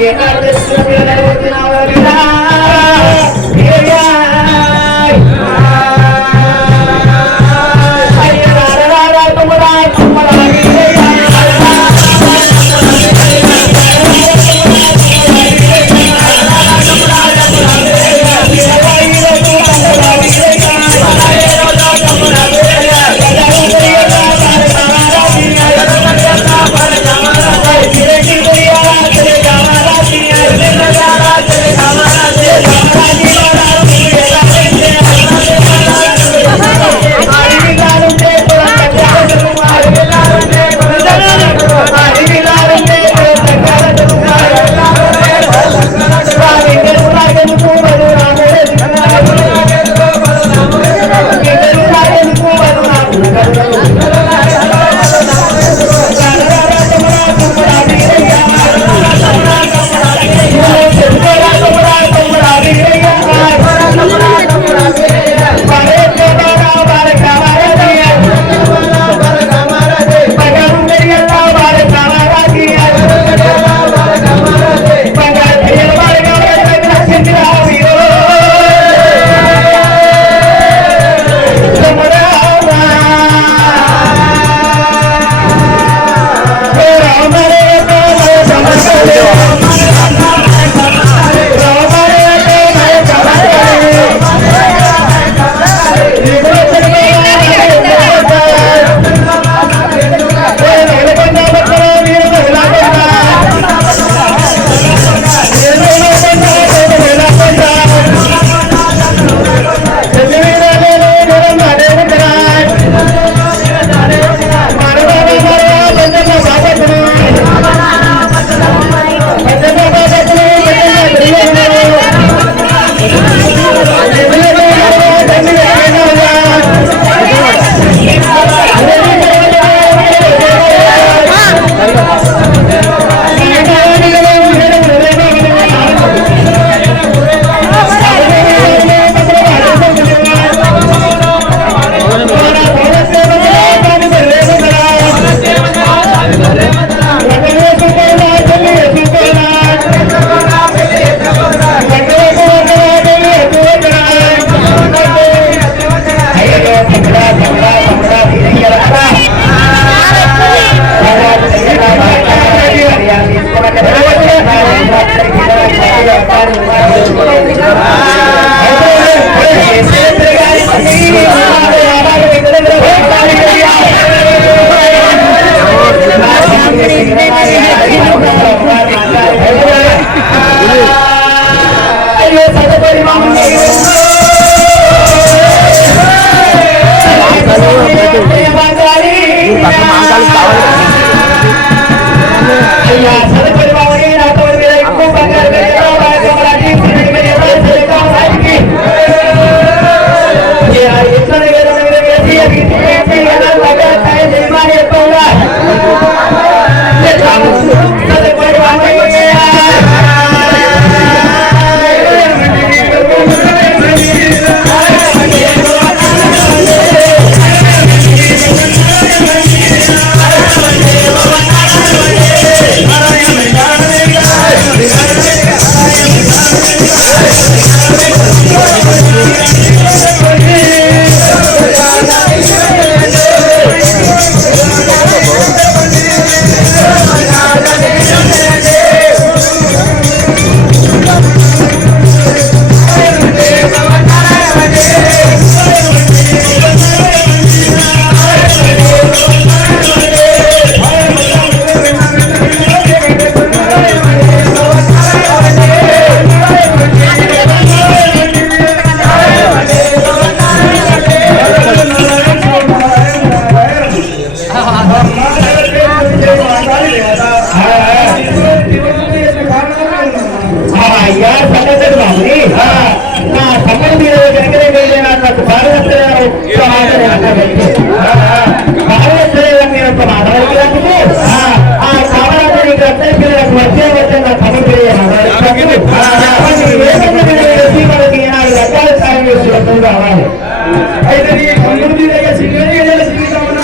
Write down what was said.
别 Come on. అయ్యా సంగతి బాబుని నా తమ్ముడు మీద వెనకనే వెళ్ళిన నాకు భారతదేశ ఒక్క మాట భారతదేశం మీద ఒక్క మాట అడిగినందుకు ఆ కావాలంటే నీకు అర్థం పిల్లలకు వచ్చే వచ్చే నా తమ్ముడు మీద రకాల సాయం చేస్తున్నట్టు కావాలి అయితే నీ తమ్ముడు మీద